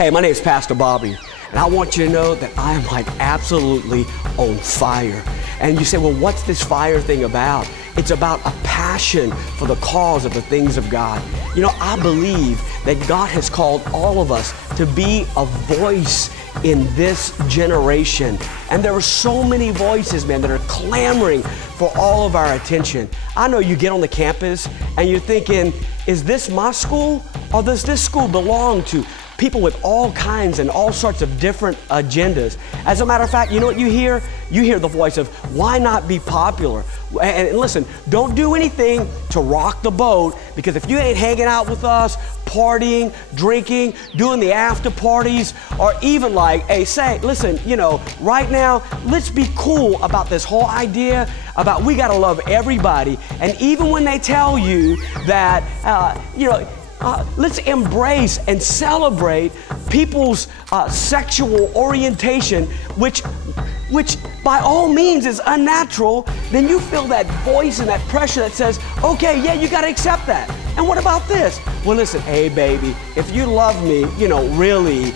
Hey, my name is Pastor Bobby, and I want you to know that I am like absolutely on fire. And you say, well, what's this fire thing about? It's about a passion for the cause of the things of God. You know, I believe that God has called all of us to be a voice in this generation. And there are so many voices, man, that are clamoring for all of our attention. I know you get on the campus and you're thinking, is this my school or does this school belong to people with all kinds and all sorts of different agendas? As a matter of fact, you know what you hear? You hear the voice of, why not be popular? And listen, don't do anything to rock the boat, because if you ain't hanging out with us, partying, drinking, doing the after parties, or even like, hey, say, listen, you know, right now, let's be cool about this whole idea about we gotta love everybody. And even when they tell you that, let's embrace and celebrate people's sexual orientation, which by all means is unnatural. Then you feel that voice and that pressure that says, okay, yeah, you got to accept that. And what about this? Well, listen, hey, baby, if you love me, you know, really,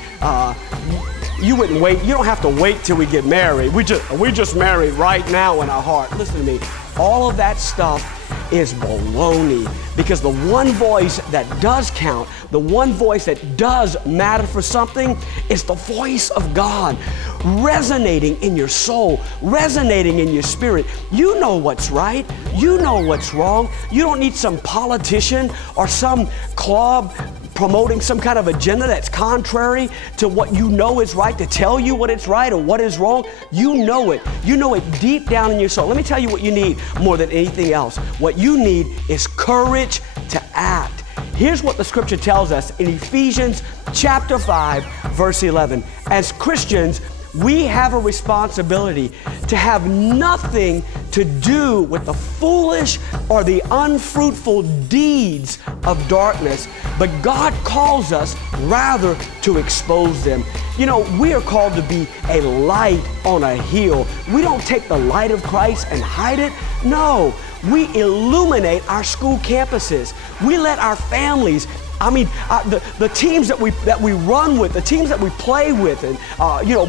you wouldn't wait. You don't have to wait till we get married. We just married right now in our heart. Listen to me. All of that stuff is baloney, because the one voice that does count, the one voice that does matter for something, is the voice of God resonating in your soul, resonating in your spirit. You know what's right. You know what's wrong. You don't need some politician or some club promoting some kind of agenda that's contrary to what you know is right to tell you what is right or what is wrong. You know it. You know it deep down in your soul. Let me tell you what you need more than anything else. What you need is courage to act. Here's what the scripture tells us in Ephesians chapter 5, verse 11. As Christians, we have a responsibility to have nothing to do with the foolish or the unfruitful deeds of darkness, but God calls us rather to expose them. You know, we are called to be a light on a hill. We don't take the light of Christ and hide it. No, we illuminate our school campuses. We let our families, the teams that we run with, the teams that we play with and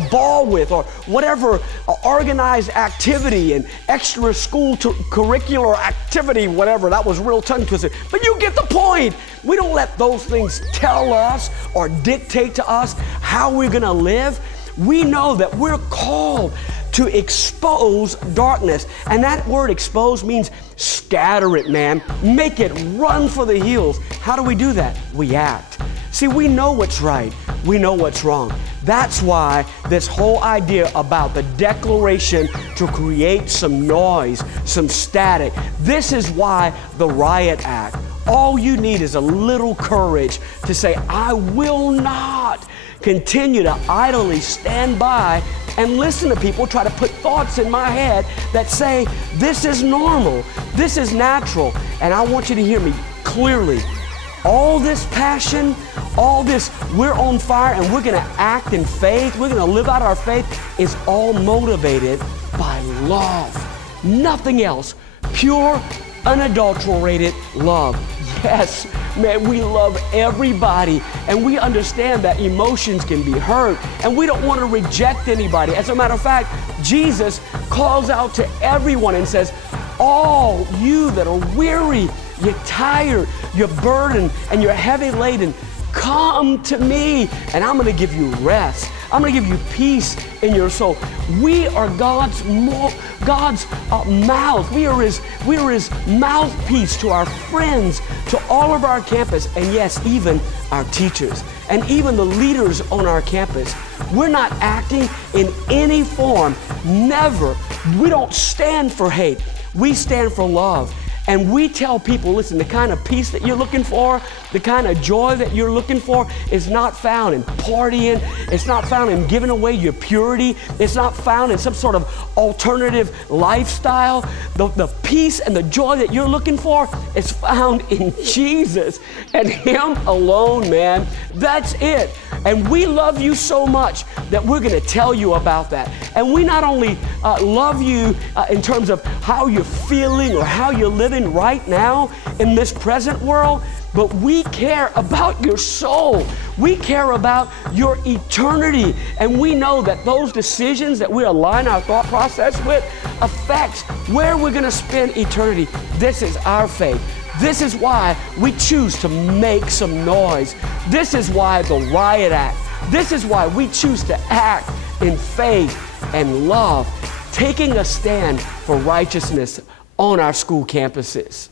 ball with, or whatever organized activity and extra school curricular activity, whatever, that was real tongue twister. But you get the point. We don't let those things tell us or dictate to us how we're gonna live. We know that we're called to expose darkness. And that word expose means scatter it, man. Make it run for the hills. How do we do that? We act. See, we know what's right. We know what's wrong. That's why this whole idea about the declaration to create some noise, some static, this is why the RIOT Act. All you need is a little courage to say, I will not continue to idly stand by and listen to people try to put thoughts in my head that say, this is normal, this is natural. And I want you to hear me clearly. All this passion, all this, we're on fire and we're gonna act in faith, we're gonna live out our faith, is all motivated by love. Nothing else. Pure, unadulterated love. Yes, man, we love everybody, and we understand that emotions can be hurt, and we don't want to reject anybody. As a matter of fact, Jesus calls out to everyone and says, all you that are weary, you're tired, you're burdened, and you're heavy laden, come to me, and I'm going to give you rest. I'm going to give you peace in your soul. We are God's mouth. We are His mouthpiece to our friends, to all of our campus, and yes, even our teachers, and even the leaders on our campus. We're not acting in any form, never. We don't stand for hate. We stand for love. And we tell people, listen, the kind of peace that you're looking for, the kind of joy that you're looking for is not found in partying. It's not found in giving away your purity. It's not found in some sort of alternative lifestyle. The peace and the joy that you're looking for is found in Jesus and Him alone, man. That's it. And we love you so much that we're going to tell you about that. And we not only love you in terms of how you're feeling or how you're living right now in this present world, but we care about your soul. We care about your eternity. And we know that those decisions that we align our thought process with affects where we're going to spend eternity. This is our faith. This is why we choose to make some noise. This is why the RIOT Act. This is why we choose to act in faith and love, taking a stand for righteousness on our school campuses.